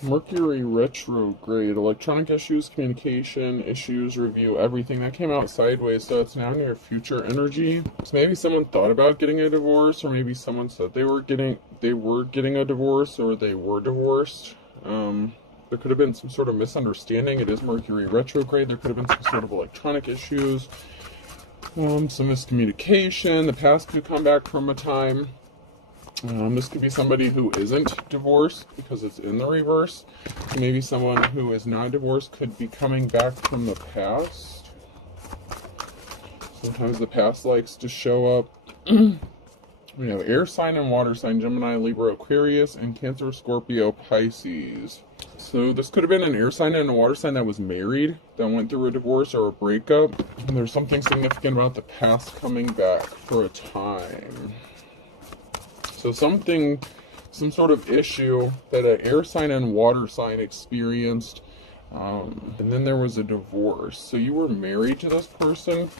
Mercury retrograde, electronic issues, communication issues, review, everything. That came out sideways, so it's now in your future energy. So maybe someone thought about getting a divorce, or maybe someone said they were getting a divorce, or they were divorced. There could have been some sort of misunderstanding. It is Mercury retrograde. There could have been some sort of electronic issues, some miscommunication. The past could come back from a time. This could be somebody who isn't divorced because it's in the reverse. Maybe someone who is not divorced could be coming back from the past. Sometimes the past likes to show up. We have air sign and water sign, Gemini, Libra, Aquarius, and Cancer, Scorpio, Pisces. So this could have been an air sign and a water sign that was married, that went through a divorce or a breakup. And there's something significant about the past coming back for a time. So some sort of issue that an air sign and water sign experienced, and then there was a divorce. So you were married to this person.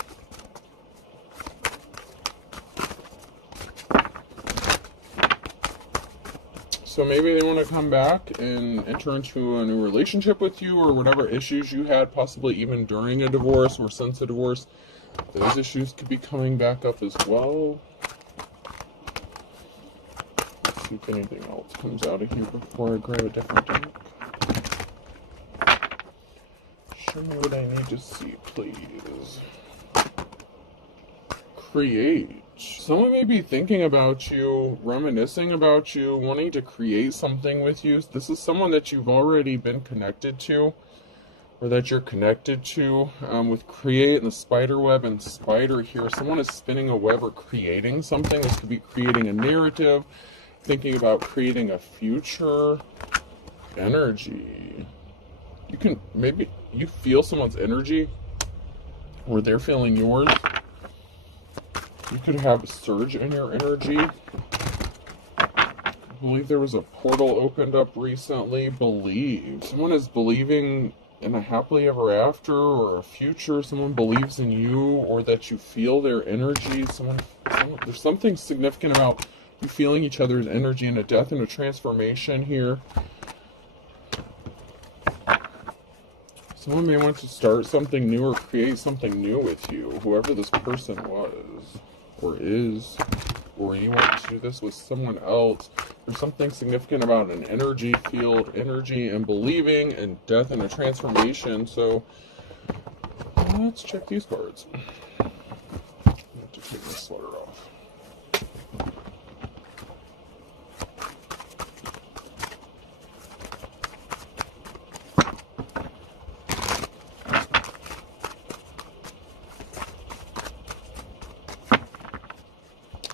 So maybe they want to come back and enter into a new relationship with you, or whatever issues you had, possibly even during a divorce or since a divorce. Those issues could be coming back up as well. See if anything else comes out of here before I grab a different deck. Show me what I need to see, please. Create. Someone may be thinking about you, reminiscing about you, wanting to create something with you. This is someone that you've already been connected to, or that you're connected to. With create and the spider web and spider here, someone is spinning a web or creating something. This could be creating a narrative, thinking about creating a future energy. Maybe you feel someone's energy, or they're feeling yours. You could have a surge in your energy. I believe there was a portal opened up recently. Believe. Someone is believing in a happily ever after or a future. Someone believes in you, or that you feel their energy. There's something significant about you feeling each other's energy, and a death and a transformation here. Someone may want to start something new or create something new with you, whoever this person was or is, or you want to do this with someone else. There's something significant about an energy field, energy and believing, and death and a transformation. So let's check these cards. I have to take this sweater off.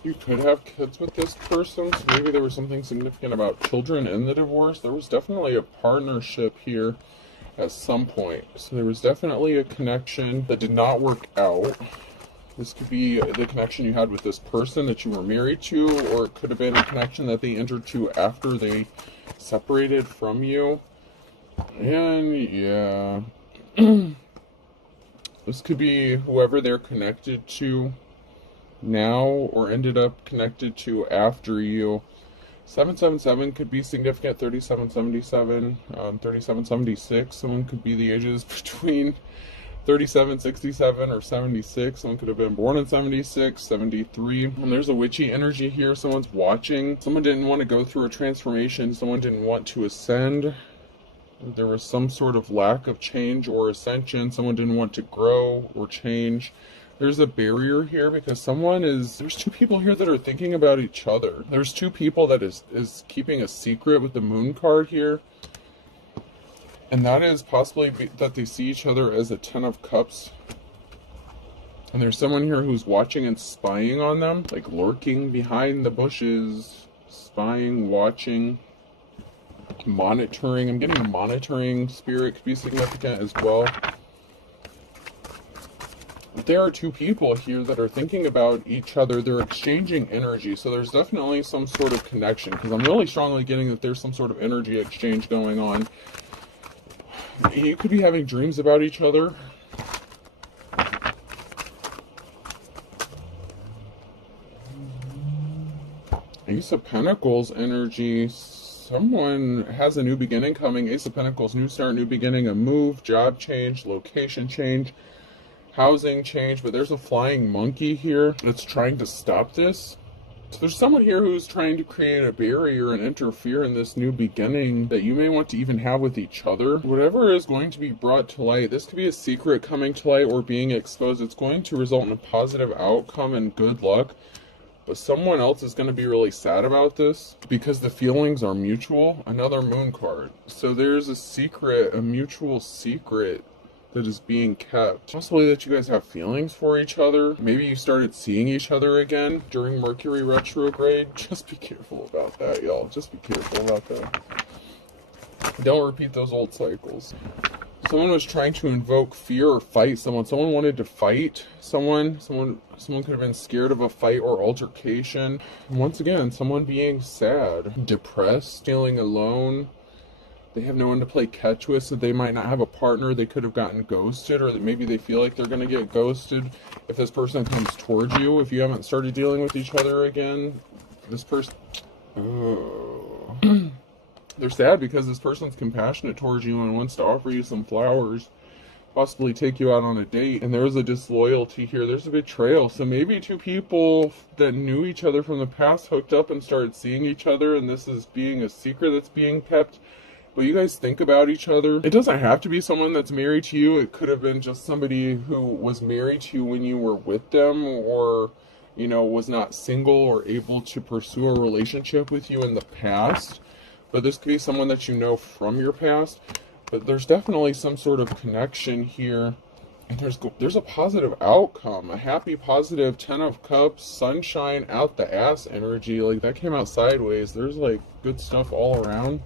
You could have kids with this person, so maybe there was something significant about children in the divorce. There was definitely a partnership here at some point. So there was definitely a connection that did not work out. This could be the connection you had with this person that you were married to, or it could have been a connection that they entered to after they separated from you. And yeah, this could be whoever they're connected to now, or ended up connected to after you. 777 could be significant. 3777, 3776. Someone could be the ages between 37, 67, or 76. Someone could have been born in 76, 73. And there's a witchy energy here. Someone's watching. Someone didn't want to go through a transformation. Someone didn't want to ascend. There was some sort of lack of change or ascension. Someone didn't want to grow or change. There's a barrier here because there's two people here that are thinking about each other. There's two people that is keeping a secret with the moon card here. And that is possibly that they see each other as a 10 of cups. And there's someone here who's watching and spying on them, like lurking behind the bushes, spying, watching, monitoring. I'm getting a monitoring spirit could be significant as well. There are two people here that are thinking about each other. They're exchanging energy. So there's definitely some sort of connection, because I'm really strongly getting that there's some sort of energy exchange going on. You could be having dreams about each other. Ace of Pentacles energy. Someone has a new beginning coming. Ace of Pentacles, new start, new beginning, a move, job change, location change, housing change. But there's a flying monkey here that's trying to stop this. So there's someone here who's trying to create a barrier and interfere in this new beginning that you may want to even have with each other. Whatever is going to be brought to light, this could be a secret coming to light or being exposed. It's going to result in a positive outcome and good luck. But someone else is going to be really sad about this because the feelings are mutual. Another moon card. So there's a secret, a mutual secret that is being kept. Possibly that you guys have feelings for each other. Maybe you started seeing each other again during Mercury retrograde. Just be careful about that, y'all. Just be careful about that. Don't repeat those old cycles. Someone was trying to invoke fear or fight someone. Someone wanted to fight someone. Someone could have been scared of a fight or altercation. And once again, someone being sad, depressed, feeling alone. They have no one to play catch with, so they might not have a partner. They could have gotten ghosted, or maybe they feel like they're going to get ghosted if this person comes towards you. If you haven't started dealing with each other again, this person... Oh... They're sad because this person's compassionate towards you and wants to offer you some flowers, possibly take you out on a date. And there's a disloyalty here. There's a betrayal. So maybe two people that knew each other from the past hooked up and started seeing each other, and this is being a secret that's being kept. But you guys think about each other. It doesn't have to be someone that's married to you. It could have been just somebody who was married to you when you were with them, or, you know, was not single or able to pursue a relationship with you in the past. But this could be someone that you know from your past. But there's definitely some sort of connection here. And there's a positive outcome. A happy, positive 10 of Cups, sunshine, out the ass energy. Like, that came out sideways. There's, like, good stuff all around.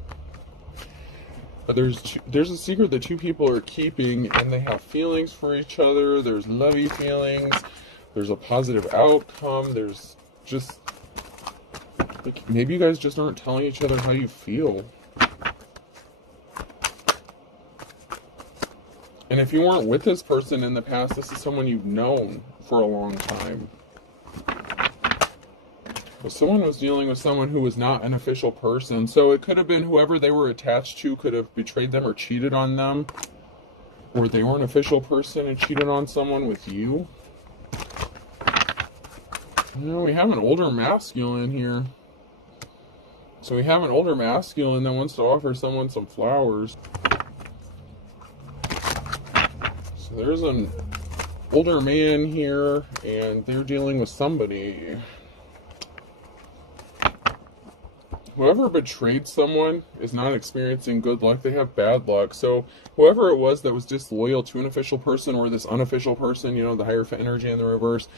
But there's a secret that two people are keeping, and they have feelings for each other. There's lovey feelings. There's a positive outcome. There's just... like, maybe you guys just aren't telling each other how you feel. And if you weren't with this person in the past, this is someone you've known for a long time. But someone was dealing with someone who was not an official person. So it could have been whoever they were attached to could have betrayed them or cheated on them. Or they were an official person and cheated on someone with you. You know, we have an older masculine here. So we have an older masculine that wants to offer someone some flowers. So there's an older man here, and they're dealing with somebody. Whoever betrayed someone is not experiencing good luck. They have bad luck. So whoever it was that was disloyal to an official person, or this unofficial person, you know, the Hierophant energy in the reverse,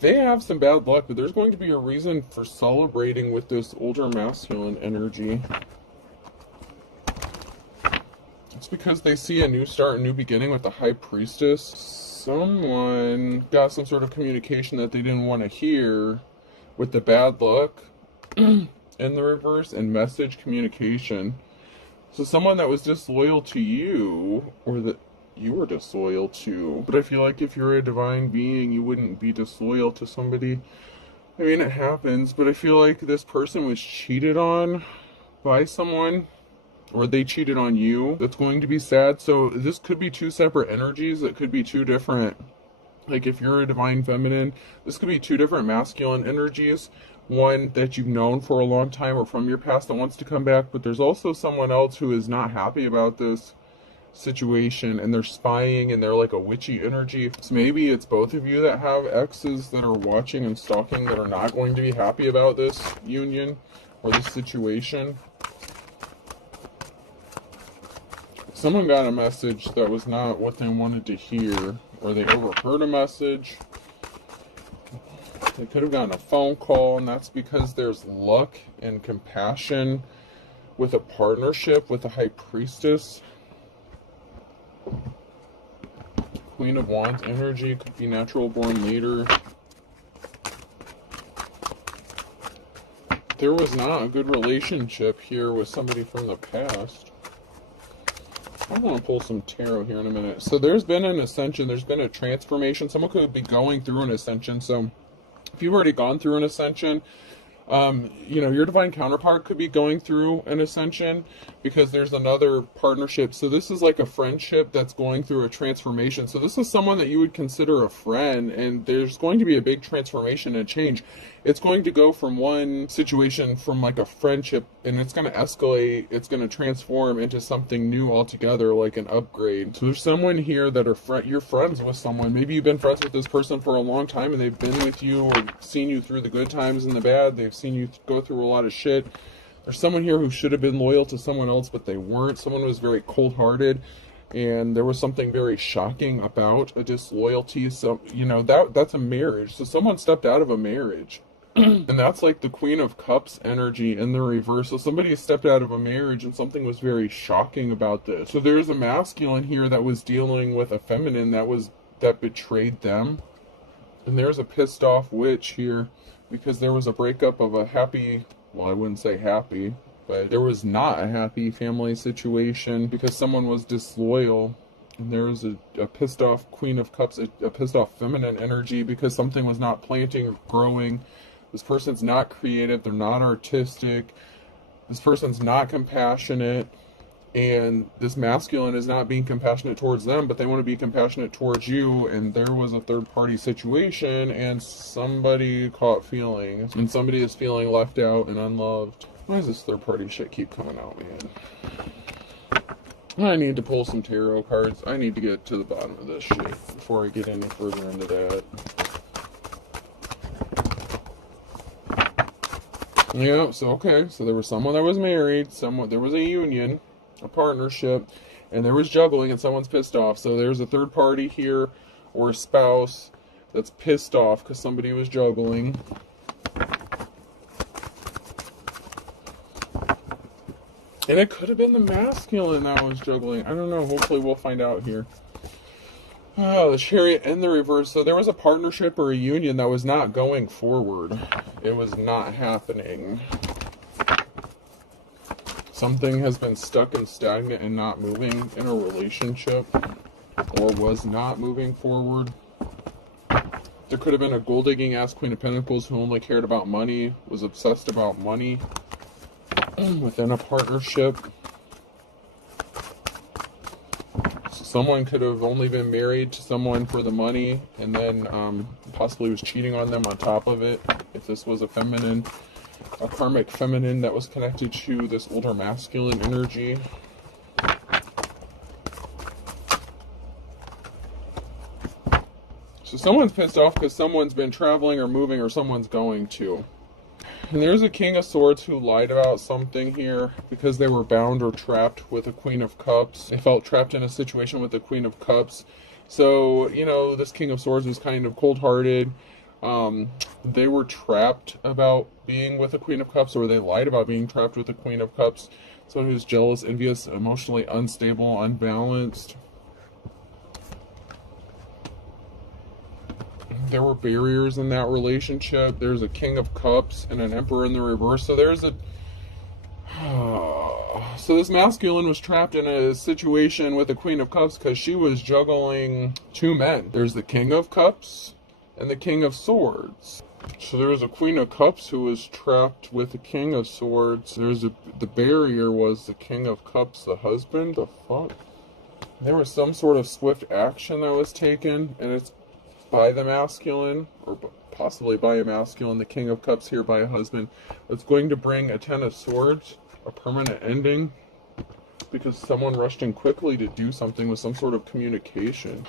they have some bad luck, but there's going to be a reason for celebrating with this older masculine energy. It's because they see a new start, a new beginning with the High Priestess. Someone got some sort of communication that they didn't want to hear with the bad luck in the reverse, and message communication. So someone that was disloyal to you, or that you were disloyal to. But I feel like if you're a divine being, you wouldn't be disloyal to somebody. I mean, it happens, but I feel like this person was cheated on by someone, or they cheated on you. That's going to be sad. So this could be two separate energies. It could be two different, like if you're a divine feminine, this could be two different masculine energies. One that you've known for a long time or from your past that wants to come back, but there's also someone else who is not happy about this situation, and they're spying, and they're like a witchy energy. So maybe it's both of you that have exes that are watching and stalking, that are not going to be happy about this union or this situation. Someone got a message that was not what they wanted to hear, or they overheard a message. They could have gotten a phone call, and that's because there's luck and compassion with a partnership with a High Priestess. Queen of Wands energy, could be natural born leader. There was not a good relationship here with somebody from the past. I want to pull some tarot here in a minute. So there's been an ascension, there's been a transformation. Someone could be going through an ascension. So if you've already gone through an ascension, You know, your divine counterpart could be going through an ascension because there's another partnership. So this is like a friendship that's going through a transformation. So this is someone that you would consider a friend, and there's going to be a big transformation and change. It's going to go from one situation, from like a friendship, and it's going to escalate. It's going to transform into something new altogether, like an upgrade. So there's someone here that you're friends with someone. Maybe you've been friends with this person for a long time, and they've been with you or seen you through the good times and the bad. They've seen you go through a lot of shit. There's someone here who should have been loyal to someone else, but they weren't. Someone was very cold-hearted, and there was something very shocking about a disloyalty. So, you know, that's a marriage. So someone stepped out of a marriage. And that's like the Queen of Cups energy in the reverse. So somebody stepped out of a marriage and something was very shocking about this. So there's a masculine here that was dealing with a feminine that betrayed them. And there's a pissed off witch here because there was a breakup of a happy, well, I wouldn't say happy, but there was not a happy family situation because someone was disloyal. And there was a pissed off Queen of Cups, a pissed off feminine energy because something was not planting or growing. This person's not creative, they're not artistic, this person's not compassionate, and this masculine is not being compassionate towards them, but they want to be compassionate towards you, and there was a third-party situation, and somebody caught feelings, and somebody is feeling left out and unloved. Why does this third-party shit keep coming out, man? I need to pull some tarot cards. I need to get to the bottom of this shit before I get any further into that. Yeah, so okay, so there was someone that was married, there was a union, a partnership, and there was juggling, and someone's pissed off. So there's a third party here, or a spouse, that's pissed off because somebody was juggling. And it could have been the masculine that was juggling. I don't know, hopefully we'll find out here. Oh, the Chariot in the reverse. So there was a partnership or a union that was not going forward. It was not happening. Something has been stuck and stagnant and not moving in a relationship, or was not moving forward. There could have been a gold-digging ass Queen of Pentacles who only cared about money, was obsessed about money within a partnership. Someone could have only been married to someone for the money, and then possibly was cheating on them on top of it. If this was a feminine, a karmic feminine that was connected to this older masculine energy. So someone's pissed off because someone's been traveling or moving, or someone's going to. And there's a King of Swords who lied about something here because they were bound or trapped with a Queen of Cups. They felt trapped in a situation with the Queen of Cups. So, you know, this King of Swords was kind of cold-hearted. They were trapped about being with a Queen of Cups, or they lied about being trapped with a Queen of Cups. Someone who's jealous, envious, emotionally unstable, unbalanced. There were barriers in that relationship. There's a King of Cups and an Emperor in the reverse. So there's a... So this masculine was trapped in a situation with the Queen of Cups because she was juggling two men. There's the King of Cups and the King of Swords. So there was a Queen of Cups who was trapped with the King of Swords. The barrier was the King of Cups, the husband. The fuck? There was some sort of swift action that was taken, and it's by the masculine, or possibly by a masculine, the King of Cups here by a husband. It's going to bring a Ten of Swords, a permanent ending, because someone rushed in quickly to do something with some sort of communication.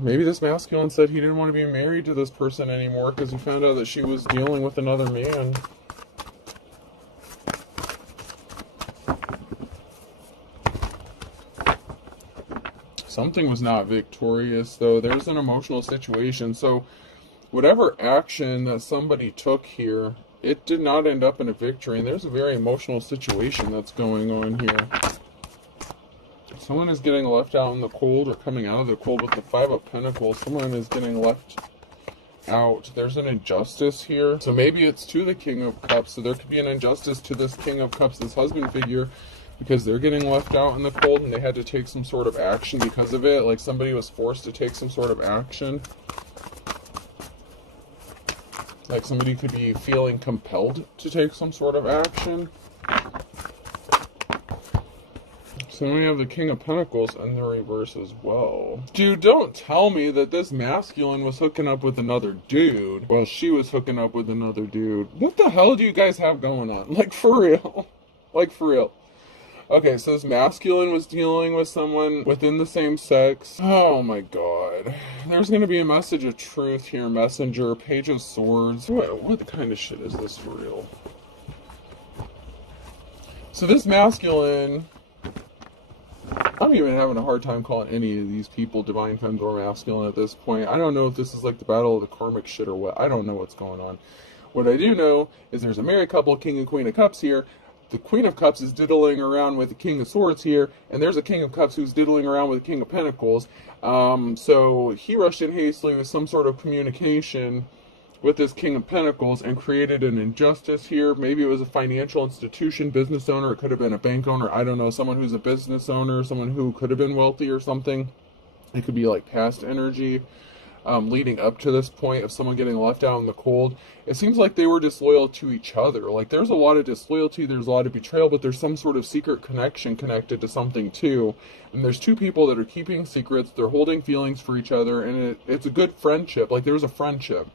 Maybe this masculine said he didn't want to be married to this person anymore because he found out that she was dealing with another man. Something was not victorious, though. There's an emotional situation. So whatever action that somebody took here, it did not end up in a victory. And there's a very emotional situation that's going on here. Someone is getting left out in the cold, or coming out of the cold with the Five of Pentacles. Someone is getting left out. There's an injustice here. So maybe it's to the King of Cups. So there could be an injustice to this King of Cups, this husband figure, because they're getting left out in the cold and they had to take some sort of action because of it. Like somebody was forced to take some sort of action. Like somebody could be feeling compelled to take some sort of action. So then we have the King of Pentacles in the reverse as well. Dude, don't tell me that this masculine was hooking up with another dude while she was hooking up with another dude. What the hell do you guys have going on? Like, for real. Like, for real. Okay, so this masculine was dealing with someone within the same sex. Oh my god. There's going to be a message of truth here. Messenger, Page of Swords. What kind of shit is this for real? So this masculine... I'm even having a hard time calling any of these people divine feminine or masculine at this point. I don't know if this is like the battle of the karmic shit or what. I don't know what's going on. What I do know is there's a married couple, King and Queen of Cups here. The Queen of Cups is diddling around with the King of Swords here, and there's a King of Cups who's diddling around with the King of Pentacles. So he rushed in hastily with some sort of communication with this King of Pentacles and created an injustice here. Maybe it was a financial institution, business owner. It could have been a bank owner. I don't know. Someone who's a business owner, someone who could have been wealthy or something. It could be like past energy leading up to this point of someone getting left out in the cold. It seems like they were disloyal to each other. Like there's a lot of disloyalty, there's a lot of betrayal, but there's some sort of secret connection connected to something too. And there's two people that are keeping secrets. They're holding feelings for each other, and it's a good friendship. Like there's a friendship.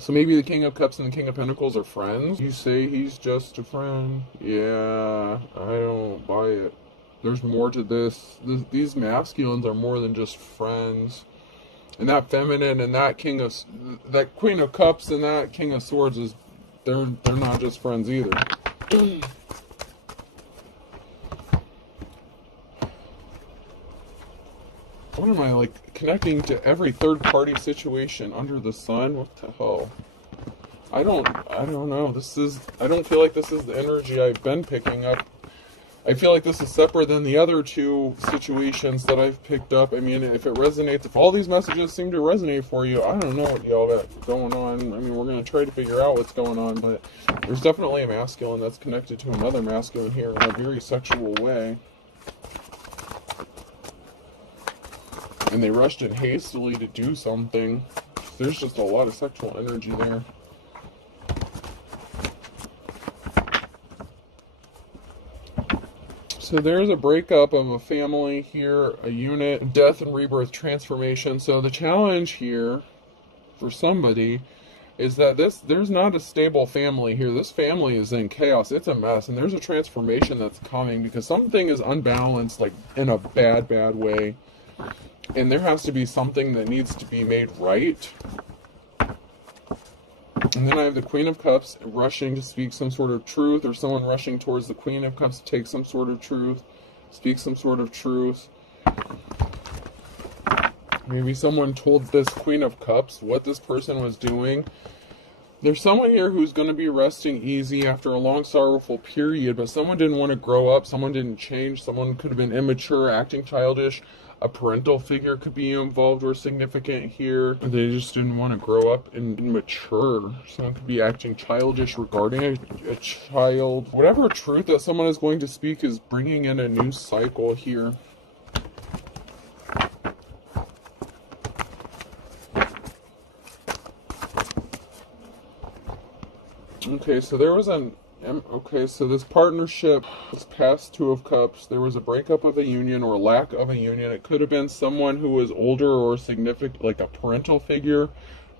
So maybe the King of Cups and the King of Pentacles are friends. You say he's just a friend. Yeah, I don't buy it. There's more to this. These masculines are more than just friends. And that feminine and that that Queen of Cups and that King of Swords is, they're not just friends either. What am I, like, connecting to every third-party situation under the sun? What the hell? I don't know. I don't feel like this is the energy I've been picking up. I feel like this is separate than the other two situations that I've picked up. I mean, if it resonates, if all these messages seem to resonate for you, I don't know what y'all got going on. I mean, we're going to try to figure out what's going on, but there's definitely a masculine that's connected to another masculine here in a very sexual way. And they rushed in hastily to do something. There's just a lot of sexual energy there. So there's a breakup of a family here, a unit, death and rebirth transformation. So the challenge here for somebody is that there's not a stable family here. This family is in chaos. It's a mess. And there's a transformation that's coming because something is unbalanced, like in a bad way. And there has to be something that needs to be made right. And then I have the Queen of Cups rushing to speak some sort of truth, or someone rushing towards the Queen of Cups to take some sort of truth, speak some sort of truth. Maybe someone told this Queen of Cups what this person was doing. There's someone here who's going to be resting easy after a long sorrowful period, but someone didn't want to grow up, someone didn't change, someone could have been immature, acting childish. A parental figure could be involved or significant here. They just didn't want to grow up and mature. Someone could be acting childish regarding a child. Whatever truth that someone is going to speak is bringing in a new cycle here. Okay, so there was so this partnership, this past Two of Cups, there was a breakup of a union or lack of a union. It could have been someone who was older or significant, like a parental figure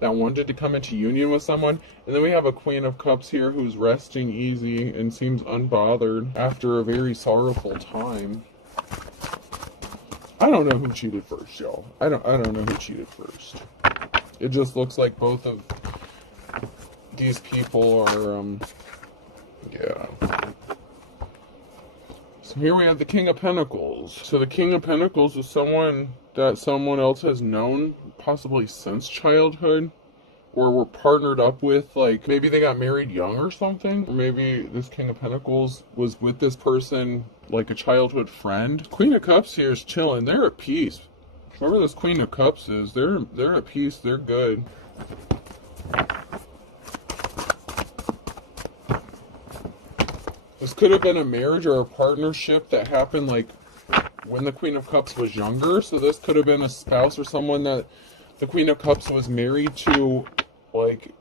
that wanted to come into union with someone. And then we have a Queen of Cups here who's resting easy and seems unbothered after a very sorrowful time. I don't know who cheated first, y'all. I don't know who cheated first. It just looks like both of these people are, yeah. So here we have the King of Pentacles. So the King of Pentacles is someone that someone else has known, possibly since childhood, or were partnered up with, like maybe they got married young or something. Or maybe this King of Pentacles was with this person like a childhood friend. Queen of Cups here is chilling. They're at peace. Whoever this Queen of Cups is, they're at peace. They're good. This could have been a marriage or a partnership that happened like when the Queen of Cups was younger. So this could have been a spouse or someone that the Queen of Cups was married to Like,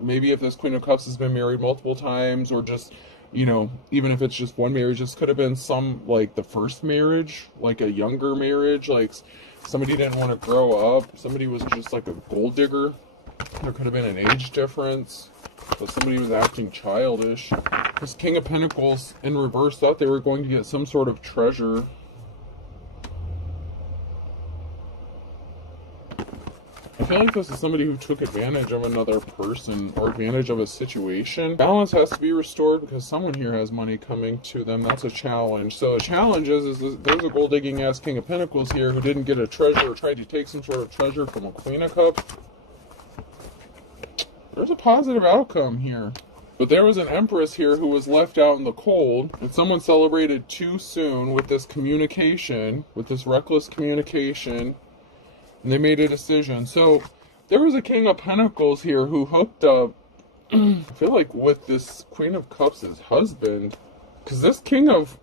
maybe if this Queen of Cups has been married multiple times, or just, you know, even if it's just one marriage, this could have been some, like, the first marriage, like a younger marriage, like somebody didn't want to grow up, somebody was just like a gold digger. There could have been an age difference, but somebody was acting childish. This King of Pentacles in reverse thought they were going to get some sort of treasure. I feel like this is somebody who took advantage of another person or advantage of a situation. Balance has to be restored because someone here has money coming to them. That's a challenge. So the challenge is there's a gold digging ass King of Pentacles here who didn't get a treasure or tried to take some sort of treasure from a Queen of Cups. There's a positive outcome here. But there was an Empress here who was left out in the cold, and someone celebrated too soon with this communication, with this reckless communication, and they made a decision. So there was a King of Pentacles here who hooked up, I feel like, with this Queen of Cups' husband, because this King of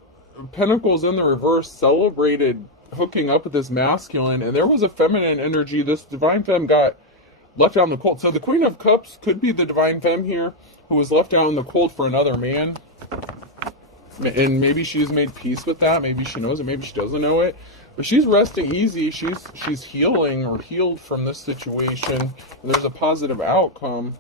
Pentacles in the reverse celebrated hooking up with this masculine, and there was a feminine energy. This divine femme got left out in the cold. So the Queen of Cups could be the divine femme here who was left out in the cold for another man. And maybe she's made peace with that. Maybe she knows it. Maybe she doesn't know it. But she's resting easy. She's healing or healed from this situation. And there's a positive outcome.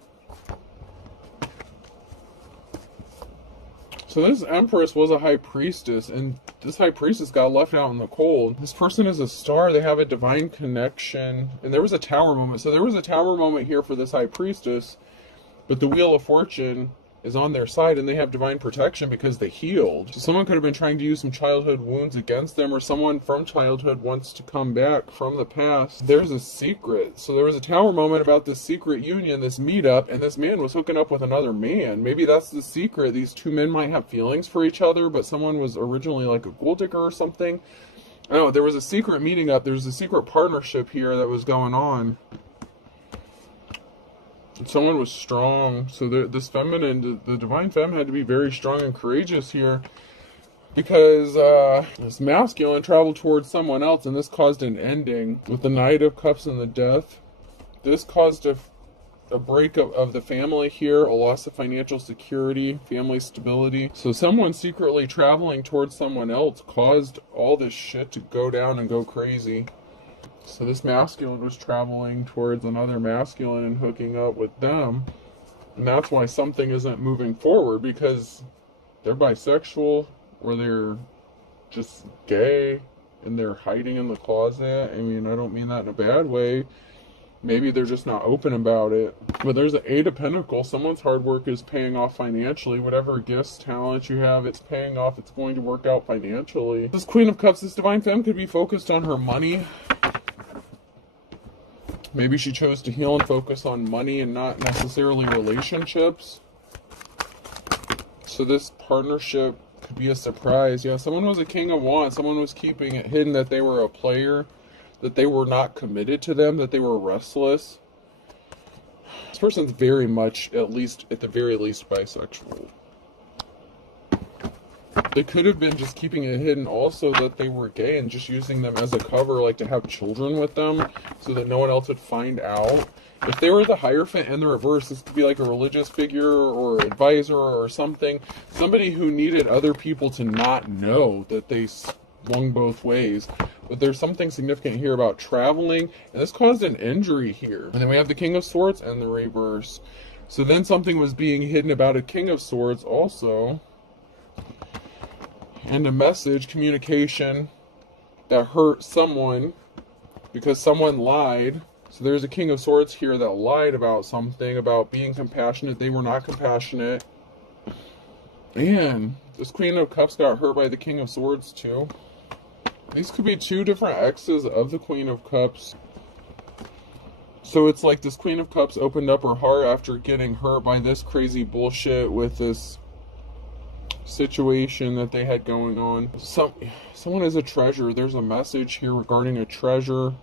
So this Empress was a High Priestess, and this High Priestess got left out in the cold. This person is a star. They have a divine connection. And there was a Tower moment. So there was a Tower moment here for this High Priestess, but the Wheel of Fortune is on their side, and they have divine protection because they healed. So someone could have been trying to use some childhood wounds against them, or someone from childhood wants to come back from the past. There's a secret. So there was a Tower moment about this secret union, this meetup, and this man was hooking up with another man. Maybe that's the secret. These two men might have feelings for each other, but someone was originally like a gold digger or something. I don't know, there was a secret meeting up. There was a secret partnership here that was going on. Someone was strong. So this feminine, the divine femme, had to be very strong and courageous here, because this masculine traveled towards someone else, and this caused an ending with the Knight of Cups and the Death. This caused a breakup of the family here, a loss of financial security, family stability. So someone secretly traveling towards someone else caused all this shit to go down and go crazy. So this masculine was traveling towards another masculine and hooking up with them. And that's why something isn't moving forward, because they're bisexual, or they're just gay and they're hiding in the closet. I mean, I don't mean that in a bad way. Maybe they're just not open about it. But there's an Eight of Pentacles. Someone's hard work is paying off financially. Whatever gifts, talents you have, it's paying off. It's going to work out financially. This Queen of Cups, this divine femme, could be focused on her money. Maybe she chose to heal and focus on money and not necessarily relationships. So this partnership could be a surprise. Yeah, someone was a King of Wands. Someone was keeping it hidden that they were a player, that they were not committed to them, that they were restless. This person's very much, at the very least, bisexual. They could have been just keeping it hidden also that they were gay and just using them as a cover, like to have children with them so that no one else would find out. If they were the Hierophant in the reverse, this could be like a religious figure or advisor or something. Somebody who needed other people to not know that they swung both ways. But there's something significant here about traveling, and this caused an injury here. And then we have the King of Swords and the reverse. So then something was being hidden about a King of Swords also. And a message, communication, that hurt someone because someone lied. So there's a King of Swords here that lied about something, about being compassionate. They were not compassionate. And this Queen of Cups got hurt by the King of Swords too. These could be two different exes of the Queen of Cups. So it's like this Queen of Cups opened up her heart after getting hurt by this crazy bullshit with this situation that they had going on. Someone is a treasure. There's a message here regarding a treasure.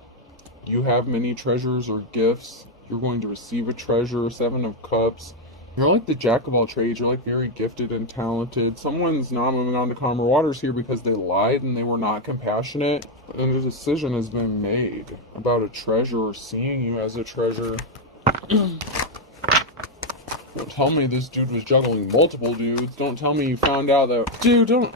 You have many treasures or gifts. You're going to receive a treasure. Seven of Cups. You're like the jack of all trades. You're like very gifted and talented. Someone's not moving on to calmer waters here because they lied and they were not compassionate. And a decision has been made about a treasure or seeing you as a treasure. Don't tell me this dude was juggling multiple dudes. Don't tell me you found out that... Dude, don't...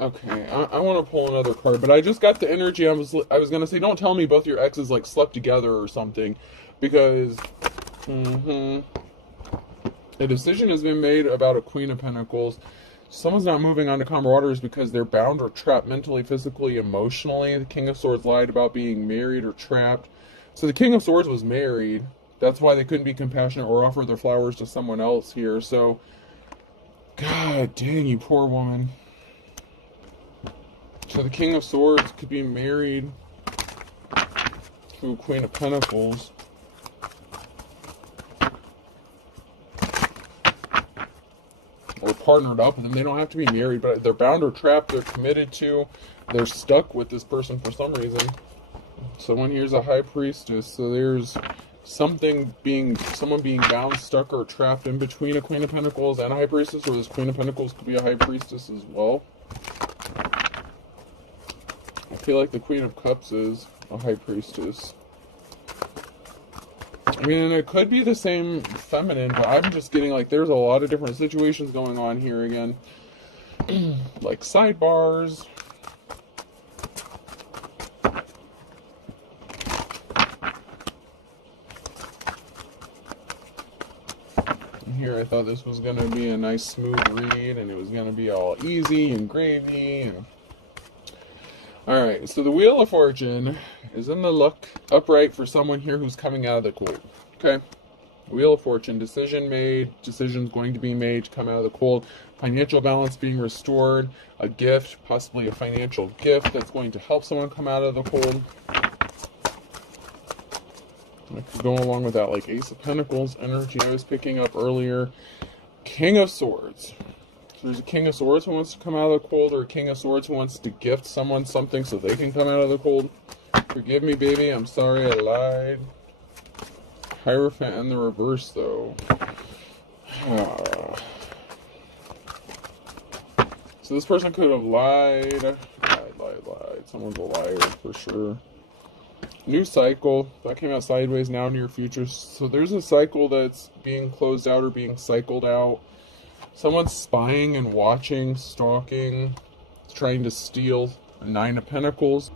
Okay, I want to pull another card, but I just got the energy. I was going to say, don't tell me both your exes, like, slept together or something. Because... A decision has been made about a Queen of Pentacles. Someone's not moving on to calmer waters because they're bound or trapped mentally, physically, emotionally. The King of Swords lied about being married or trapped. So the King of Swords was married. That's why they couldn't be compassionate or offer their flowers to someone else here. So, God dang, you poor woman. So the King of Swords could be married to a Queen of Pentacles. Or partnered up with them. They don't have to be married, but they're bound or trapped. They're committed to. They're stuck with this person for some reason. Someone here's a High Priestess. So there's someone being bound, stuck, or trapped in between a Queen of Pentacles and a High Priestess, or this Queen of Pentacles could be a High Priestess as well. I feel like the Queen of Cups is a High Priestess. I mean, and it could be the same feminine, but I'm just getting like there's a lot of different situations going on here again. Like sidebars. And here I thought this was going to be a nice smooth read, and it was going to be all easy and gravy. And... Alright, so the Wheel of Fortune is in the luck upright for someone here who's coming out of the cold. Okay? Wheel of Fortune, decision made, decisions going to be made to come out of the cold, financial balance being restored, a gift, possibly a financial gift that's going to help someone come out of the cold. I could go along with that, like Ace of Pentacles energy I was picking up earlier. King of Swords. So there's a King of Swords who wants to come out of the cold, or a King of Swords who wants to gift someone something so they can come out of the cold. Forgive me, baby. I'm sorry I lied. Hierophant in the reverse, though. So this person could have lied. Lied. Someone's a liar for sure. New cycle. That came out sideways, now near future. So there's a cycle that's being closed out or being cycled out. Someone's spying and watching, stalking, trying to steal. A Nine of Pentacles.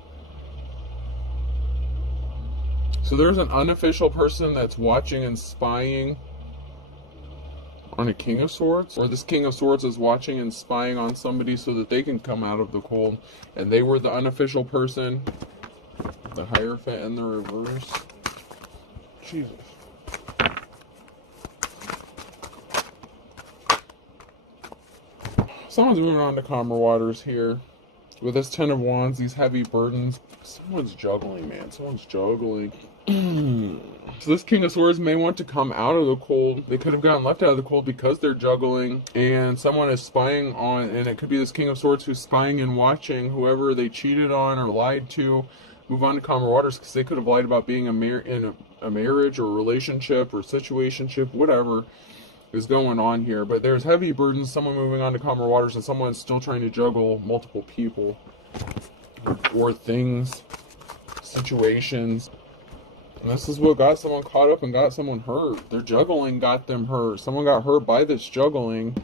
So there's an unofficial person that's watching and spying on a King of Swords. Or this King of Swords is watching and spying on somebody so that they can come out of the cold. And they were the unofficial person. The Hierophant in the reverse. Jesus. Someone's moving on to calmer waters here. With this Ten of Wands, these heavy burdens. Someone's juggling, man. Someone's juggling. So this King of Swords may want to come out of the cold. They could have gotten left out of the cold because they're juggling. And someone is spying on, and it could be this King of Swords who's spying and watching whoever they cheated on or lied to. Move on to calmer waters because they could have lied about being in a marriage or a relationship or situationship, whatever is going on here. But there's heavy burdens, someone moving on to calmer waters, and someone's still trying to juggle multiple people or things, situations. And this is what got someone caught up and got someone hurt. Their juggling got them hurt. Someone got hurt by this juggling.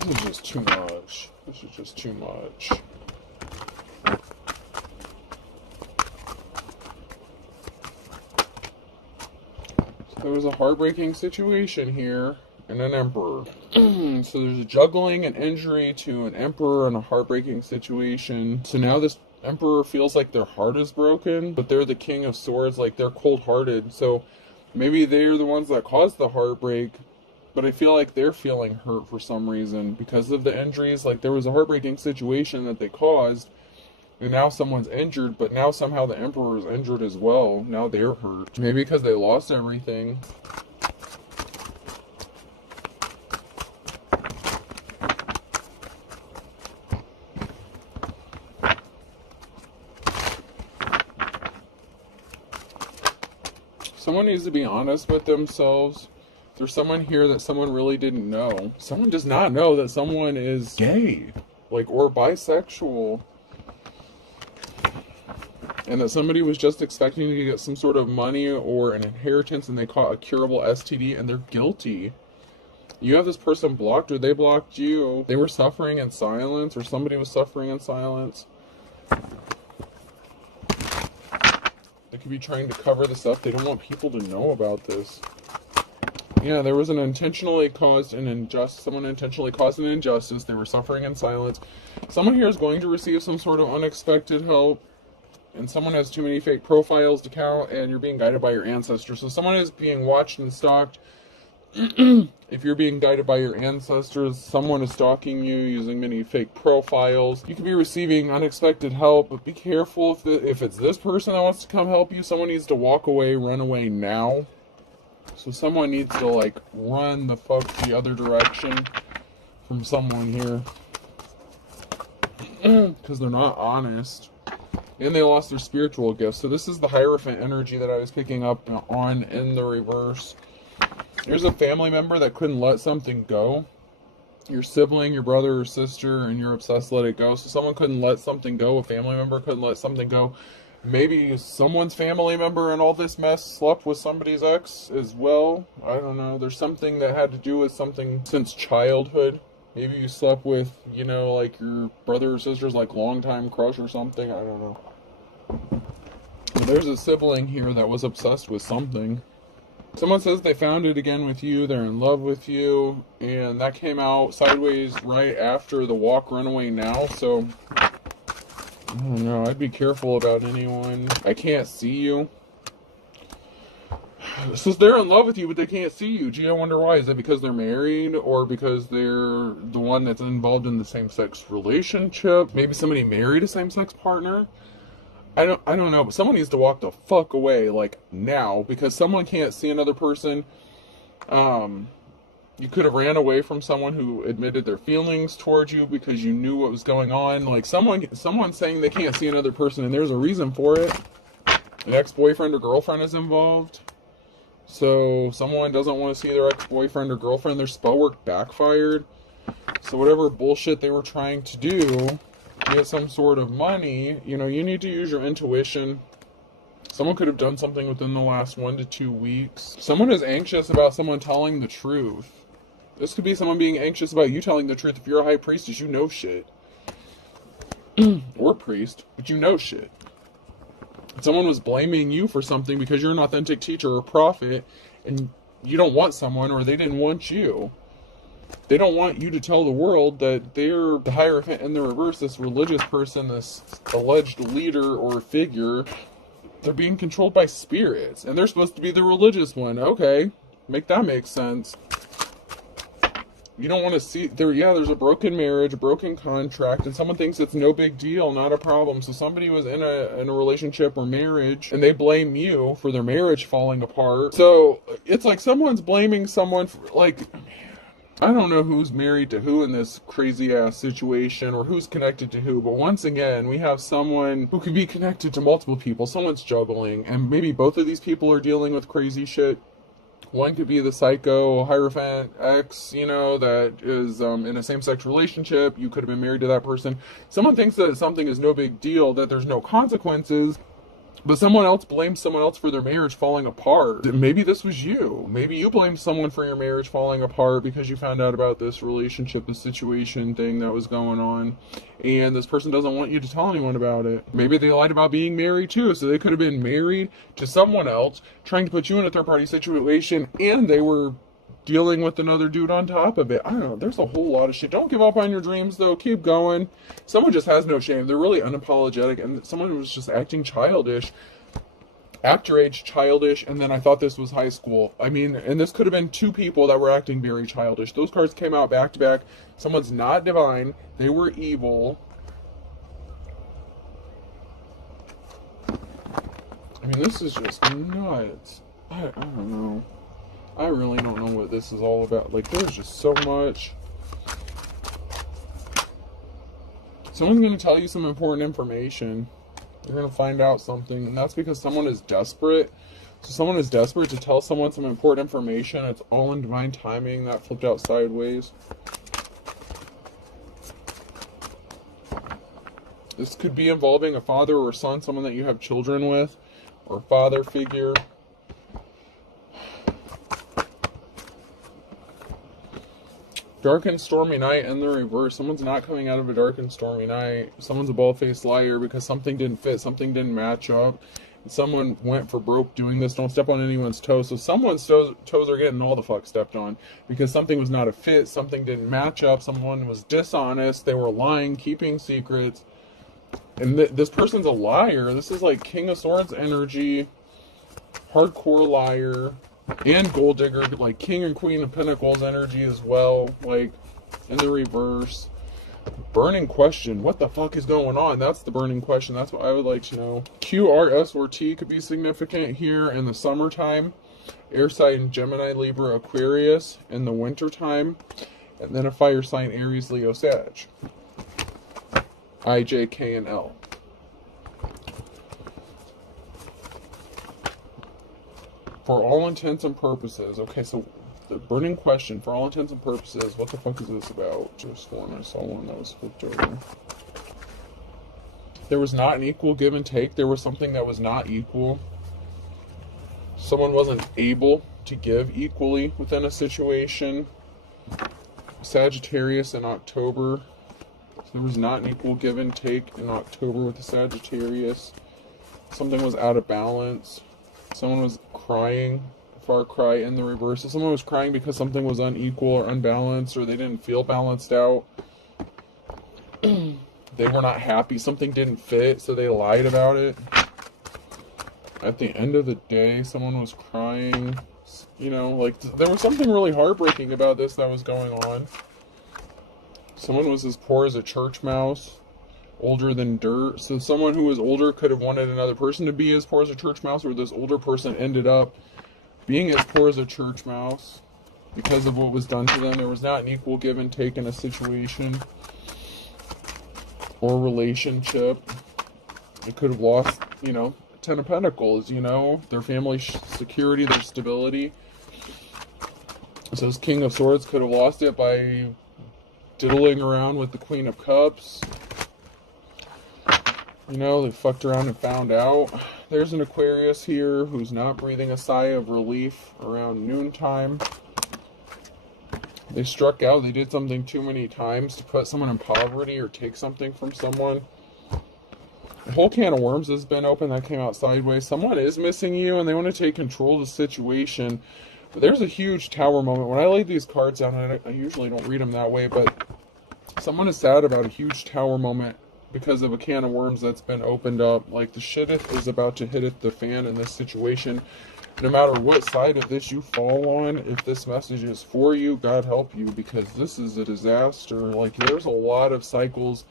This is just too much. This is just too much. There was a heartbreaking situation here and an Emperor. So there's a juggling, an injury to an Emperor, and a heartbreaking situation. So now this Emperor feels like their heart is broken, but they're the King of Swords, like they're cold-hearted. So maybe they're the ones that caused the heartbreak, but I feel like they're feeling hurt for some reason because of the injuries. Like there was a heartbreaking situation that they caused, and now someone's injured, but now somehow the Emperor is injured as well. Now they're hurt. Maybe because they lost everything. Someone needs to be honest with themselves. There's someone here that someone really didn't know. Someone does not know that someone is gay, like, or bisexual. And that somebody was just expecting to get some sort of money or an inheritance and they caught a curable STD and they're guilty. You have this person blocked or they blocked you. They were suffering in silence or somebody was suffering in silence. They could be trying to cover this up. They don't want people to know about this. Yeah, there was someone intentionally caused an injustice. They were suffering in silence. Someone here is going to receive some sort of unexpected help. And someone has too many fake profiles to count, and you're being guided by your ancestors. So someone is being watched and stalked. If you're being guided by your ancestors, someone is stalking you using many fake profiles. You could be receiving unexpected help, but be careful if it's this person that wants to come help you. Someone needs to walk away, run away now. So someone needs to, like, run the fuck the other direction from someone here. Because they're not honest. And they lost their spiritual gifts. So this is the Hierophant energy that I was picking up on in the reverse. There's a family member that couldn't let something go. Your sibling, your brother or sister, and you're obsessed to let it go. So someone couldn't let something go. A family member couldn't let something go. Maybe someone's family member in all this mess slept with somebody's ex as well. I don't know. There's something that had to do with something since childhood. Maybe you slept with, you know, like your brother or sister's like longtime crush or something. I don't know. There's a sibling here that was obsessed with something. Someone says they found it again with you. They're in love with you. And that came out sideways right after the walk, run away now. So, I don't know. I'd be careful about anyone. I can't see you. So they're in love with you, but they can't see you. Gee, I wonder why. Is it because they're married, or because they're the one that's involved in the same-sex relationship? Maybe somebody married a same-sex partner. I don't know. But someone needs to walk the fuck away, like now, because someone can't see another person. You could have ran away from someone who admitted their feelings towards you because you knew what was going on. Like someone saying they can't see another person, and there's a reason for it. An ex-boyfriend or girlfriend is involved. So someone doesn't want to see their ex-boyfriend or girlfriend. Their spell work backfired. So whatever bullshit they were trying to do, get some sort of money, you know, you need to use your intuition. Someone could have done something within the last 1 to 2 weeks. Someone is anxious about someone telling the truth. This could be someone being anxious about you telling the truth. If you're a high priestess, you know shit. Or priest, but you know shit. Someone was blaming you for something because you're an authentic teacher or prophet, and you don't want someone, or they didn't want you. They don't want you to tell the world that they're the Hierophant in the reverse, this religious person, this alleged leader or figure. They're being controlled by spirits, and they're supposed to be the religious one. Okay, make that make sense. You don't want to see there's a broken marriage, a broken contract, and someone thinks it's no big deal, not a problem. So somebody was in a relationship or marriage, and they blame you for their marriage falling apart. So it's like someone's blaming someone for, like, I don't know who's married to who in this crazy ass situation, or who's connected to who, but once again, we have someone who could be connected to multiple people. Someone's juggling, and maybe both of these people are dealing with crazy shit. One could be the psycho Hierophant ex, you know, that is in a same-sex relationship. You could have been married to that person. Someone thinks that something is no big deal, that there's no consequences, but someone else blames someone else for their marriage falling apart. Maybe this was you. Maybe you blamed someone for your marriage falling apart because you found out about this relationship, this situation thing that was going on, and this person doesn't want you to tell anyone about it. Maybe they lied about being married too, so they could have been married to someone else, trying to put you in a third-party situation, and they were dealing with another dude on top of it. I don't know. There's a whole lot of shit. Don't give up on your dreams, though. Keep going. Someone just has no shame. They're really unapologetic, and someone was just acting childish. Actor age childish, and then I thought this was high school. I mean, and this could have been two people that were acting very childish. Those cards came out back to back. Someone's not divine. They were evil. I mean, this is just nuts. I don't know. I really don't know what this is all about. Like, there's just so much. Someone's going to tell you some important information. You're going to find out something. And that's because someone is desperate. So someone is desperate to tell someone some important information. It's all in divine timing. That flipped out sideways. This could be involving a father or son, someone that you have children with, or father figure. Dark and stormy night in the reverse. Someone's not coming out of a dark and stormy night. Someone's a bald-faced liar because something didn't fit, something didn't match up. Someone went for broke doing this. Don't step on anyone's toes. So someone's toes are getting all the fuck stepped on because something was not a fit, something didn't match up, someone was dishonest, they were lying, keeping secrets. And this person's a liar. This is like King of Swords energy, hardcore liar, and gold digger, like King and Queen of Pentacles energy as well, like in the reverse. Burning question. What the fuck is going on? That's the burning question. That's what I would like to know. Q, R, S, or T could be significant here in the summertime. Air sign Gemini, Libra, Aquarius in the wintertime. And then a fire sign Aries, Leo, Sag. I, J, K, and L. For all intents and purposes. Okay, so the burning question, for all intents and purposes, what the fuck is this about? Just one, I saw one that was flipped over. There was not an equal give and take. There was something that was not equal. Someone wasn't able to give equally within a situation. Sagittarius in October. So there was not an equal give and take in October with the Sagittarius. Something was out of balance. Someone was crying. Far cry in the reverse. So someone was crying because something was unequal or unbalanced, or they didn't feel balanced out. They were not happy. Something didn't fit, so they lied about it. At the end of the day, someone was crying. You know, like, there was something really heartbreaking about this that was going on. Someone was as poor as a church mouse, older than dirt. So someone who was older could have wanted another person to be as poor as a church mouse, or this older person ended up being as poor as a church mouse because of what was done to them. There was not an equal give and take in a situation or relationship. They could have lost, you know, Ten of Pentacles, you know, their family security, their stability. So this King of Swords could have lost it by diddling around with the Queen of Cups. You know, they fucked around and found out. There's an Aquarius here who's not breathing a sigh of relief around noontime. They struck out. They did something too many times to put someone in poverty or take something from someone. The whole can of worms has been open. That came out sideways. Someone is missing you and they want to take control of the situation. But there's a huge tower moment. When I laid these cards down, I usually don't read them that way, but someone is sad about a huge tower moment because of a can of worms that's been opened up. Like, the shit is about to hit the fan in this situation. No matter what side of this you fall on, if this message is for you, God help you, because this is a disaster. Like, there's a lot of cycles.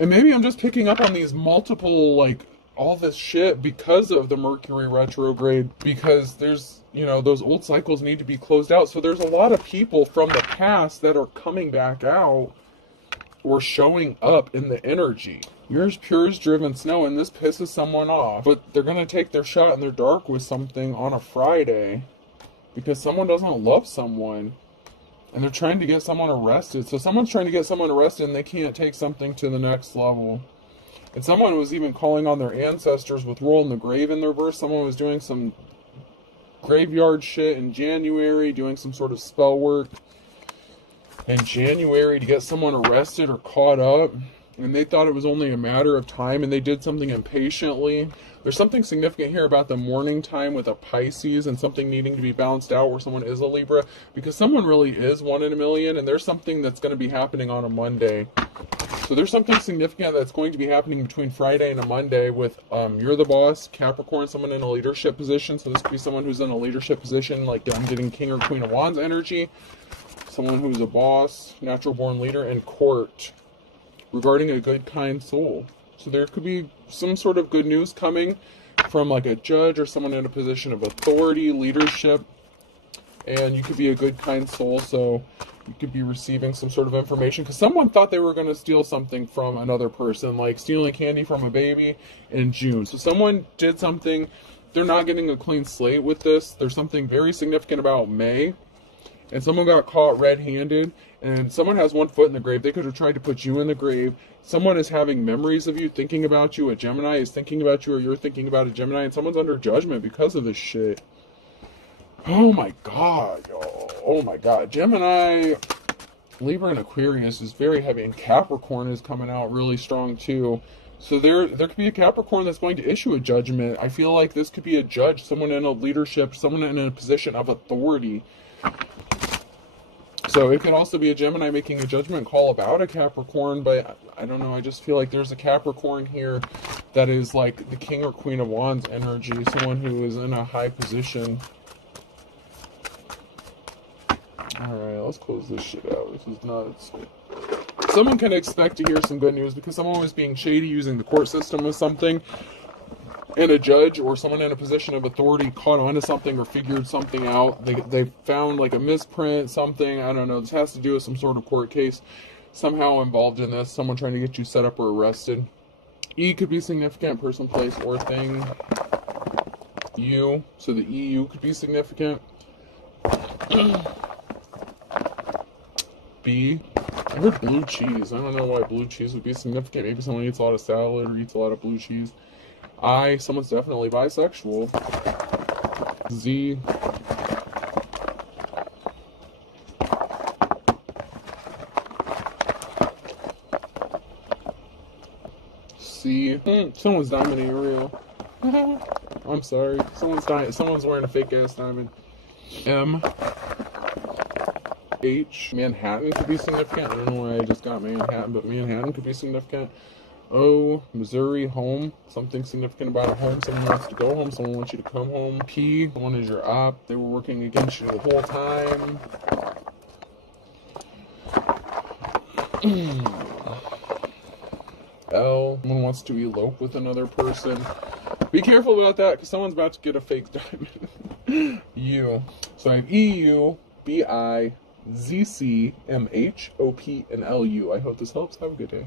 And maybe I'm just picking up on these multiple, like, all this shit because of the Mercury retrograde, because there's, you know, those old cycles need to be closed out. So there's a lot of people from the past that are coming back out or showing up in the energy. You're as pure as driven snow, and this pisses someone off, but they're going to take their shot in the dark with something on a Friday because someone doesn't love someone and they're trying to get someone arrested. So someone's trying to get someone arrested and they can't take something to the next level. And someone was even calling on their ancestors with rolling the grave in their verse. Someone was doing some graveyard shit in January, doing some sort of spell work in January to get someone arrested or caught up. And they thought it was only a matter of time, and they did something impatiently. There's something significant here about the morning time with a Pisces and something needing to be balanced out where someone is a Libra, because someone really is 1 in a million, and there's something that's going to be happening on a Monday. So there's something significant that's going to be happening between Friday and a Monday with you're the boss, Capricorn, someone in a leadership position. So this could be someone who's in a leadership position, like I'm getting King or Queen of Wands energy. Someone who's a boss, natural born leader, and court regarding a good, kind soul. So there could be some sort of good news coming from like a judge or someone in a position of authority, leadership, and you could be a good, kind soul. So you could be receiving some sort of information because someone thought they were going to steal something from another person, like stealing candy from a baby in June. So someone did something. They're not getting a clean slate with this. There's something very significant about May. and someone got caught red-handed, and someone has one foot in the grave. They could have tried to put you in the grave. Someone is having memories of you, thinking about you. A Gemini is thinking about you, or you're thinking about a Gemini, and someone's under judgment because of this shit. Oh my god, y'all. Oh my god. Gemini, Libra, and Aquarius is very heavy, and Capricorn is coming out really strong too. So there could be a Capricorn that's going to issue a judgment. I feel like this could be a judge, someone in a leadership, someone in a position of authority. So it could also be a Gemini making a judgment call about a Capricorn, but I don't know, I just feel like there's a Capricorn here that is like the King or Queen of Wands energy, someone who is in a high position. Alright, let's close this shit out. This is nuts. Someone can expect to hear some good news because someone was being shady using the court system with something, and a judge or someone in a position of authority caught onto something or figured something out. They found like a misprint, something, I don't know. This has to do with some sort of court case somehow involved in this. Someone trying to get you set up or arrested. E could be significant, person, place, or thing. U, so the EU could be significant. B, I heard blue cheese. I don't know why blue cheese would be significant. Maybe someone eats a lot of salad or eats a lot of blue cheese. I, someone's definitely bisexual. Z, C, someone's diamond aerial. I'm sorry. Someone's wearing a fake ass diamond. M, H, Manhattan could be significant. I don't know why I just got Manhattan, but Manhattan could be significant. O, Missouri, home. Something significant about a home. Someone wants to go home. Someone wants you to come home. P, one is your op. They were working against you the whole time. L, someone wants to elope with another person. Be careful about that because someone's about to get a fake diamond. U, so I have EU, BI, ZC, MH, OP, and LU. I hope this helps. Have a good day.